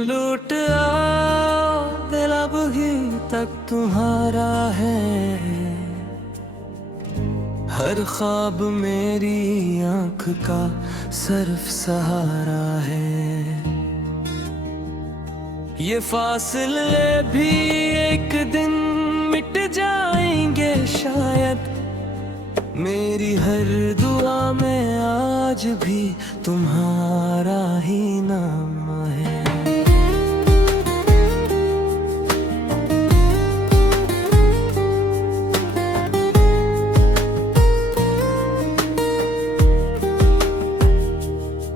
लौट आओ, दिल अब ही तक तुम्हारा है। हर ख्वाब मेरी आंख का सिर्फ सहारा है। ये फासले भी एक दिन मिट जाएंगे शायद। मेरी हर दुआ में आज भी तुम्हारा ही नाम है।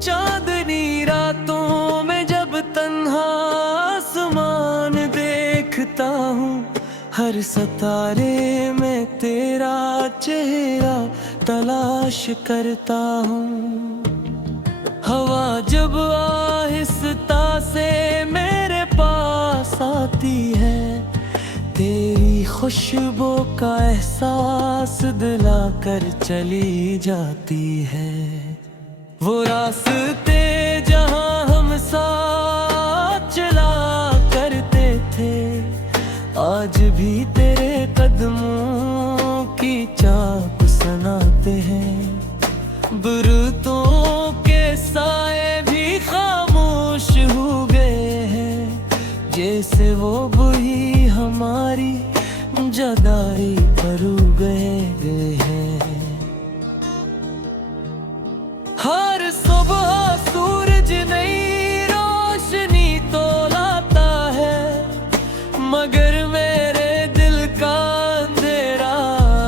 चांदनी रातों में जब तन्हा आसमान देखता हूँ, हर सितारे में तेरा चेहरा तलाश करता हूँ। हवा जब आहिस्ता से मेरे पास आती है, तेरी खुशबू का एहसास दिलाकर चली जाती है। वो रास्ते जहाँ हम साथ चला करते थे, आज भी तेरे कदमों की चाप सुनाते हैं। बुरुतों के साए भी खामोश हो गए हैं, जैसे वो बुही हमारी जुदाई पर गए हैं। हर सुबह सूरज नई रोशनी तो लाता है, मगर मेरे दिल का अंधेरा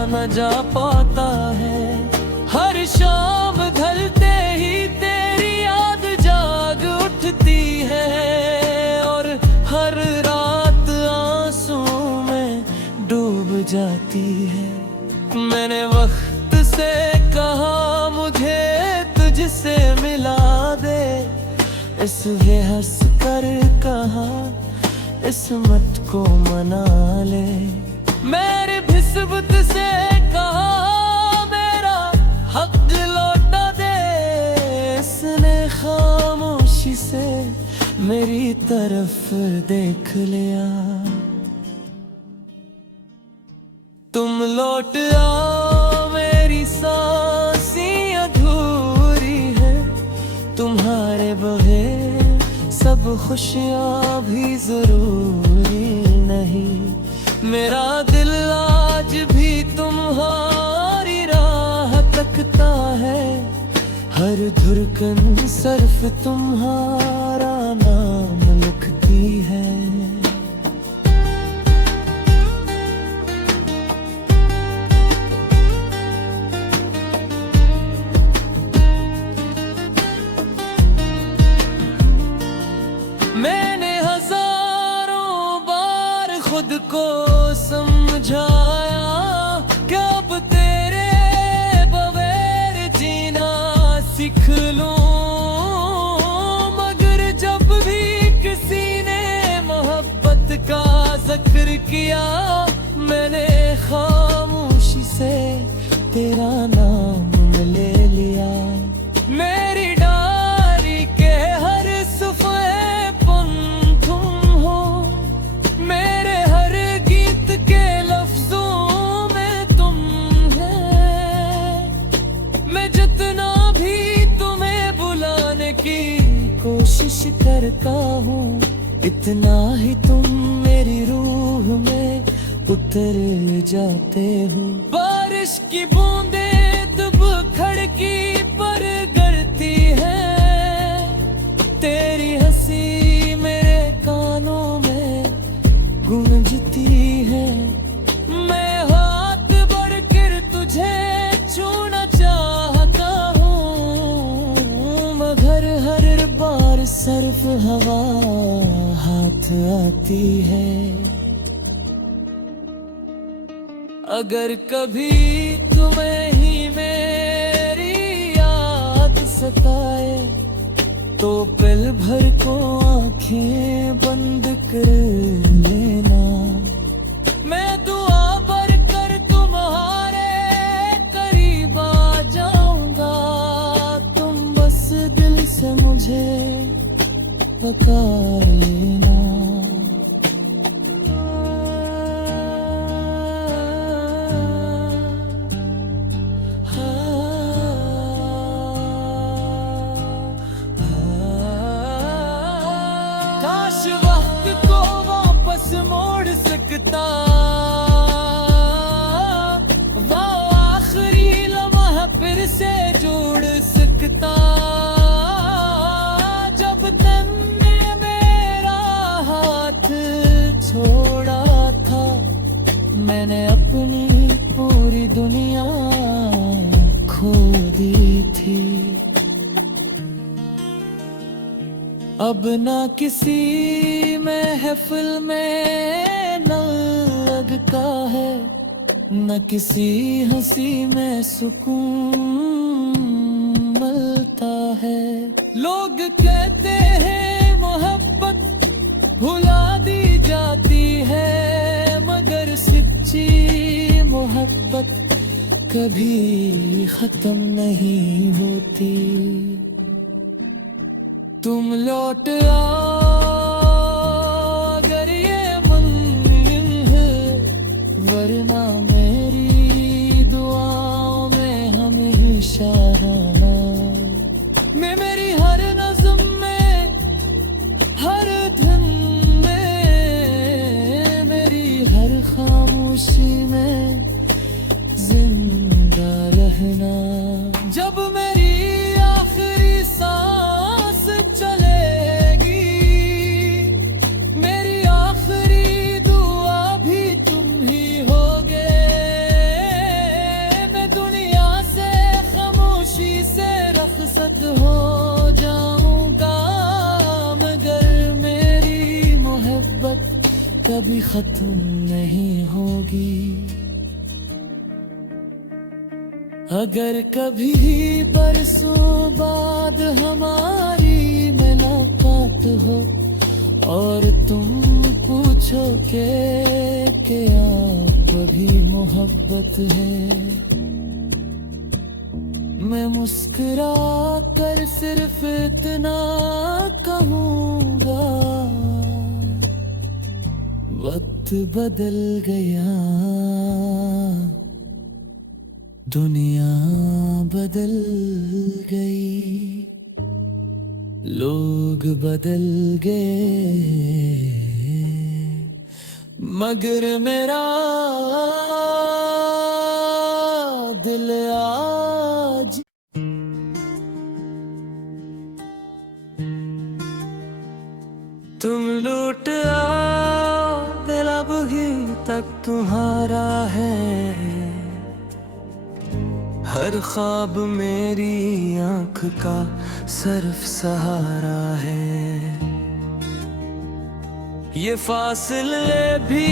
न जा पाता है। हर शाम ढलते ही तेरी याद जाग उठती है, और हर रात आंसुओं में डूब जाती है। मैंने वक्त से कहा मुझे तुझसे मिला दे, इसलिए हंस कर कहा किस्मत को मना ले। मेरी निस्बत से कहा मेरा हक लौटा दे, इसने खामोशी से मेरी तरफ देख लिया। तुम लौट आओ, मेरी सांसें अधूरी है। तुम्हारे बगैर सब खुशियाँ भी जरूरी नहीं। मेरा दिल आज भी तुम्हारी राह तकता है, हर धड़कन सिर्फ तुम्हारा नाम लिखती है। मैंने हजारों बार खुद को समझाया कि अब तेरे बगैर जीना सीख लूं, मगर जब भी किसी ने मोहब्बत का जिक्र किया, मैंने खामोशी से तेरा नाम ले लिया। मेरी डायरी के हर सफ़े पर तुम हो, मेरे हर गीत के लफ्जों में तुम है। मैं जितना भी तुम्हें बुलाने की कोशिश करता हूँ, इतना ही तुम मेरी रूह में उतर जाते हो। बारिश की बूंदें तब खिड़की पर गिरती है, तेरी हंसी मेरे कानों में गूंजती है। मैं हाथ बढ़कर तुझे छूना चाहता हूँ, मगर हर बार सिर्फ हवा हाथ आती है। अगर कभी तुम्हें ही मेरी याद सताए, तो पल भर को आंखें बंद कर लेना। मैं दुआ भर कर तुम्हारे करीब आ जाऊंगा, तुम बस दिल से मुझे पका लेना। काश वक्त को वापस मोड़ सकता, वो आखिरी लम्हा फिर से जोड़ सकता। जब तुमने मेरा हाथ छोड़ा था, मैंने अपनी पूरी दुनिया खो दी थी। अब ना किसी महफिल में न लगता है, न किसी हंसी में सुकून मिलता है। लोग कहते हैं मोहब्बत भुला दी जाती है, मगर सच्ची मोहब्बत कभी खत्म नहीं होती। तुम लौट आओ अगर ये मुमकिन है, वरना मेरी दुआओं में हमेशा रहना। मैं मेरी हर नज़्म में, हर धुन में, मेरी हर खामोशी में जिंदा रहना। जब मेरी आखिरी सांस चलेगी, मेरी आखिरी दुआ भी तुम ही होगे। मैं दुनिया से खामोशी से रखसत हो जाऊंगा, मगर मेरी मोहब्बत कभी खत्म नहीं होगी। अगर कभी बरसों बाद हमारी मुलाकात हो और तुम पूछो के क्या कभी मोहब्बत है, मैं मुस्कुरा कर सिर्फ इतना कहूँगा, वक्त बदल गया, दुनिया बदल गई, लोग बदल गए, मगर मेरा दिल आज। तुम लौट आओ, दिल अब ही तक तुम्हारा है, हर ख्वाब मेरी आँख का सिर्फ सहारा है। ये फासले भी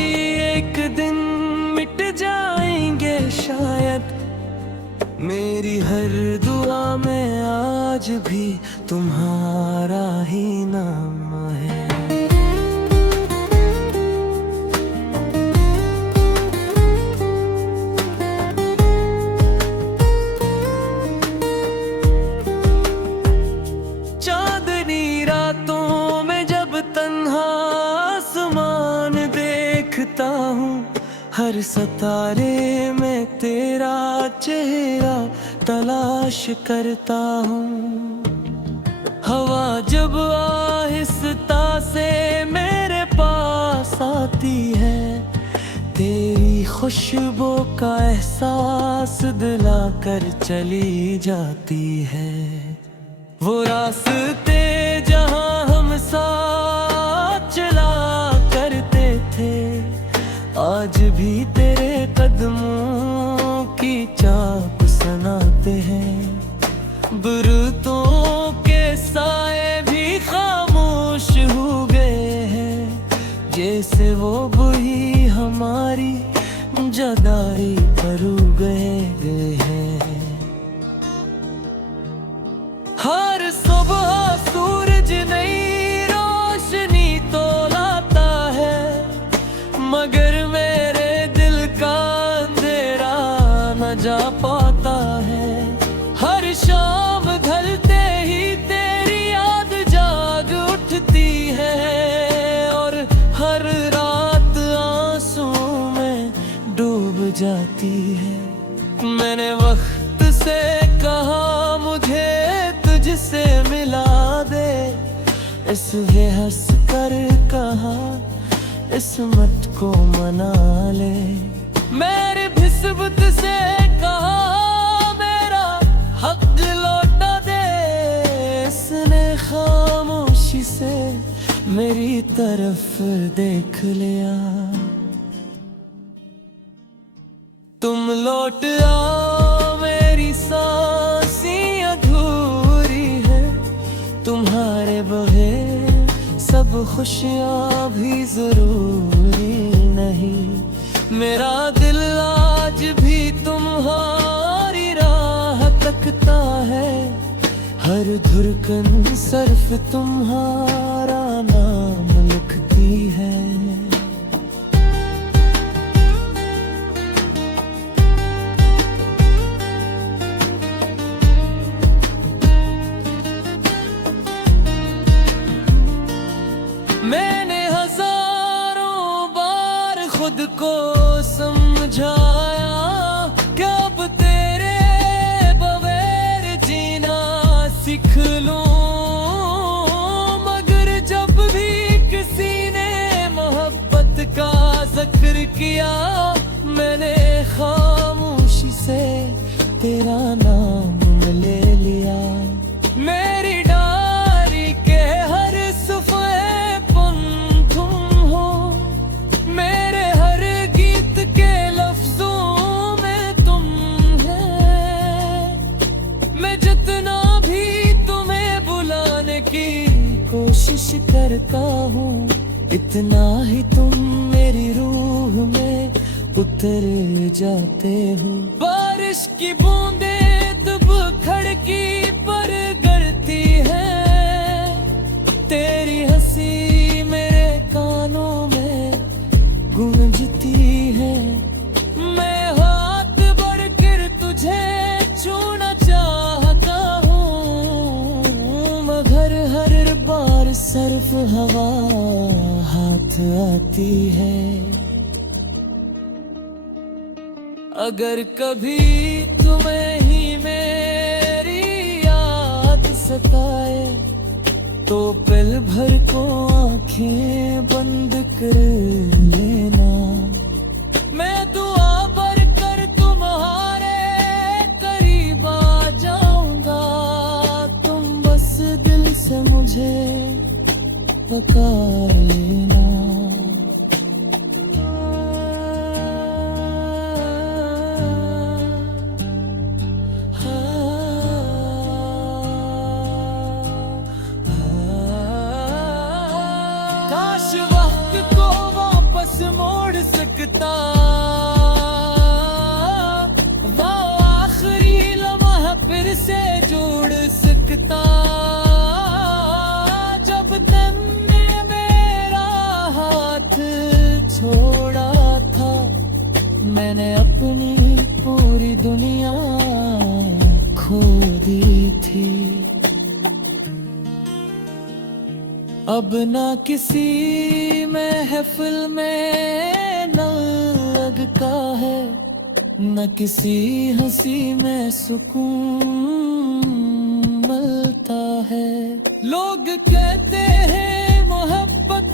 एक दिन मिट जाएंगे शायद, मेरी हर दुआ में आज भी तुम्हारा ही नाम है। हर सितारे में तेरा चेहरा तलाश करता हूँ, हवा जब आहिस्ता से मेरे पास आती है, तेरी खुशबू का एहसास दिला कर चली जाती है। वो रास्ते जहाँ हम साथ चला करते थे, आज भी तेरे कदमों की चाप सुनाते हैं। बुरुतों के साए भी खामोश हो गए हैं, जैसे वो बुही हमारी जुदाई पर गए हैं। हर सुबह सूरज नई रोशनी तो लाता है, मगर मेरे दिल का अंधेरा न जा पाता है। हर शाम ढलते ही तेरी याद जाग उठती इसलिए हंस कर कहा इसमत को मना ले। मेरी निस्बत से कहा मेरा हक लौटा दे। इसने खामोशी से मेरी तरफ देख लिया। तुम लौट आओ मेरी सांसें अधूरी है। तुम्हारे बगैर सब खुशियाँ भी जरूरी नहीं। मेरा दिल आज भी तुम्हारी राह तकता है। हर धड़कन सिर्फ तुम्हारा नाम लिखती है। मैंने हजारों बार खुद को समझाया कि अब तेरे बगैर जीना सीख लूं। मगर जब भी किसी ने मोहब्बत का जिक्र किया मैंने खामोशी से तेरा नाम ले लिया। मेरी डायरी के हर सफ़े पर तुम हो। मेरे हर गीत के लफ्जों में तुम है। मैं जितना भी तुम्हें बुलाने की कोशिश करता हूँ इतना ही तुम मेरी रूह में उतर जाते हो। बारिश की बूंदें तब खिड़की पर गिरती है। तेरी हंसी मेरे कानों में गूंजती है। मैं हाथ बढ़कर तुझे छूना चाहता हूँ मगर हर बार सिर्फ हवा हाथ आती है। अगर कभी तुम्हें ही मेरी याद सताए तो पल भर को आंखें बंद कर लेना। मैं दुआ भर कर तुम्हारे करीब आ जाऊंगा। तुम बस दिल से मुझे पुकार लेना। काश वक्त को वापस मोड़ सकता। वो आखिरी लम्हा फिर से जोड़ सकता। जब तुमने मेरा हाथ छोड़ा था मैंने अपनी पूरी दुनिया खो दी थी। अब ना किसी महफिल में न लगता है न किसी हंसी में सुकून मिलता है। लोग कहते हैं मोहब्बत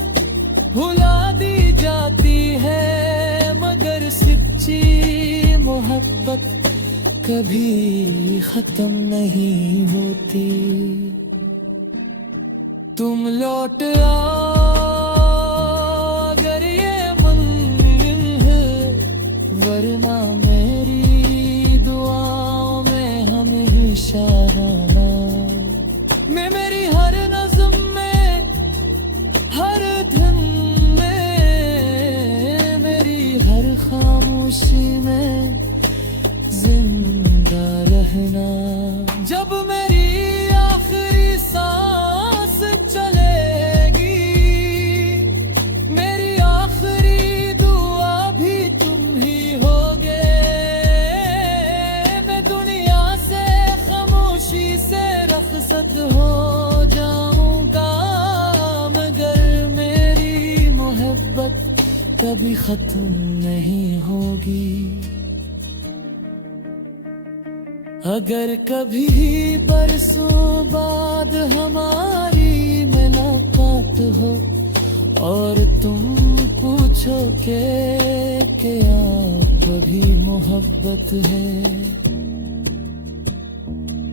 भुला दी जाती है मगर सच्ची मोहब्बत कभी खत्म नहीं होती। तुम लौट आओ अगर ये मुमकिन है वरना मेरी दुआओं में हमेशा रहना। मैं मेरी हर नज़्म में हर धुन में मेरी हर खामोशी में जिंदा रहना। जब मेरी आखिरी सांस चलेगी मेरी आखिरी दुआ भी तुम ही होगे। मैं दुनिया से खामोशी से रखसत हो जाऊंगा मगर मेरी मोहब्बत कभी खत्म नहीं होगी। अगर कभी बरसों बाद हमारी मुलाकात रात हो और तुम पूछो के क्या कभी मोहब्बत है।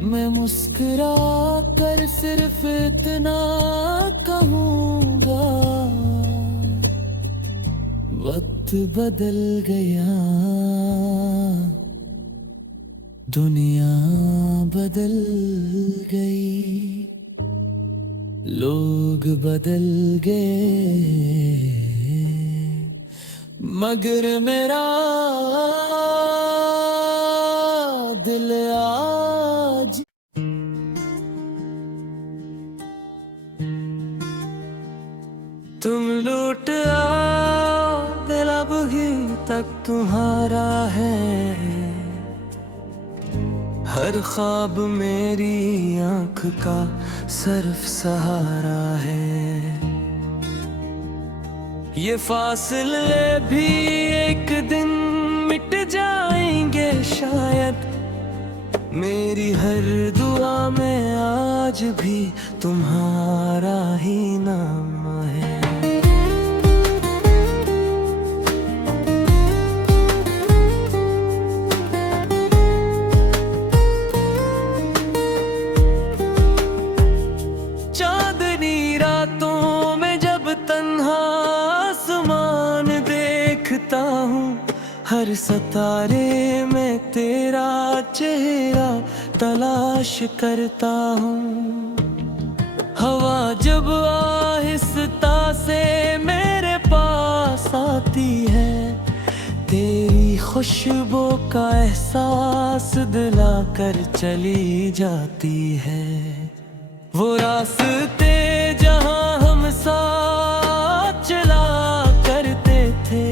मैं मुस्कुरा कर सिर्फ इतना कहूँगा, वक्त बदल गया, दुनिया बदल गई, लोग बदल गए, मगर मेरा दिल आज। तुम लौट आओ, दिल अब ही तक तुम्हारा है। हर ख्वाब मेरी आँख का सिर्फ सहारा है। ये फासले भी एक दिन मिट जाएंगे शायद, मेरी हर दुआ में आज भी तुम्हारा ही नाम है। चांदनी रातों में जब तन्हा आसमान देखता हूँ, हर सितारे में तेरा चेहरा तलाश करता हूँ। हवा जब आहिस्ता से मेरे पास आती है, तेरी खुशबू का एहसास दिला कर चली जाती है। वो रास्ते जहाँ हम साथ चला करते थे,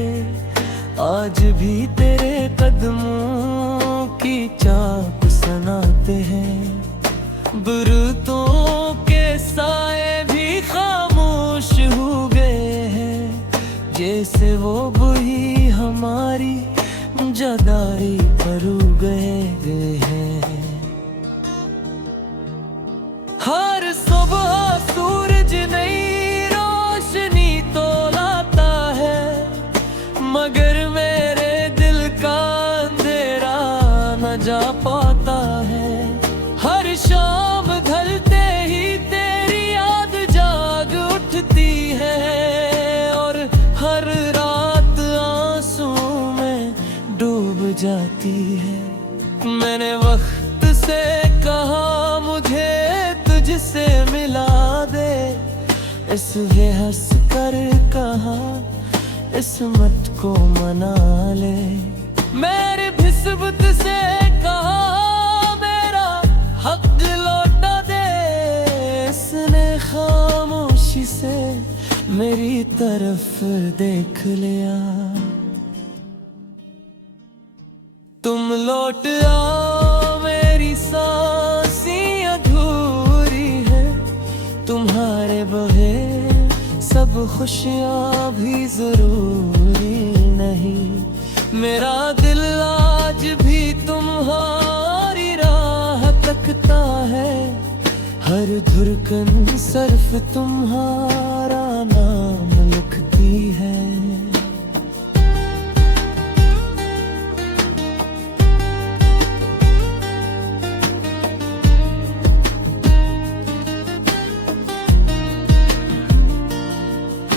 आज भी तेरे कदमों की चाप सुनाते हैं। बुरुतों के साए भी खामोश हो गए हैं, जैसे वो बुही हमारी जुदाई पर गए हैं। हर सुबह सूरज नई रोशनी तो लाता है, मगर मेरे दिल का अंधेरा न जा पाता है। हर शाम ढलते ही तेरी याद जाग उठती है, और हर रात आंसू में डूब जाती है। मैंने वक्त से कहा मुझे तुझसे मिला दे, इसलिए हंस कर कहा किस्मत को मना ले। मेरी किस्मत से कहा मेरा हक लौटा दे, इसने खामोशी से मेरी तरफ देख लिया। तुम लौट आओ, मेरी सांसें अधूरी है, तुम्हारे बगैर सब खुशियाँ भी जरूरी नहीं। मेरा दिल आज भी तुम्हारी राह तकता है, हर धड़कन सिर्फ तुम्हारा नाम लिखती है।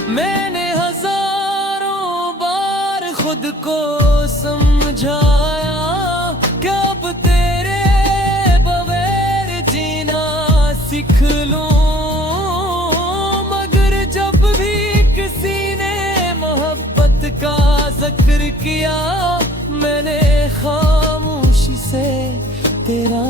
मैंने हजारों बार खुद को समझाया कि अब तेरे बगैर जीना सीख लूं, मगर जब भी किसी ने मोहब्बत का जिक्र किया, मैंने खामोशी से तेरा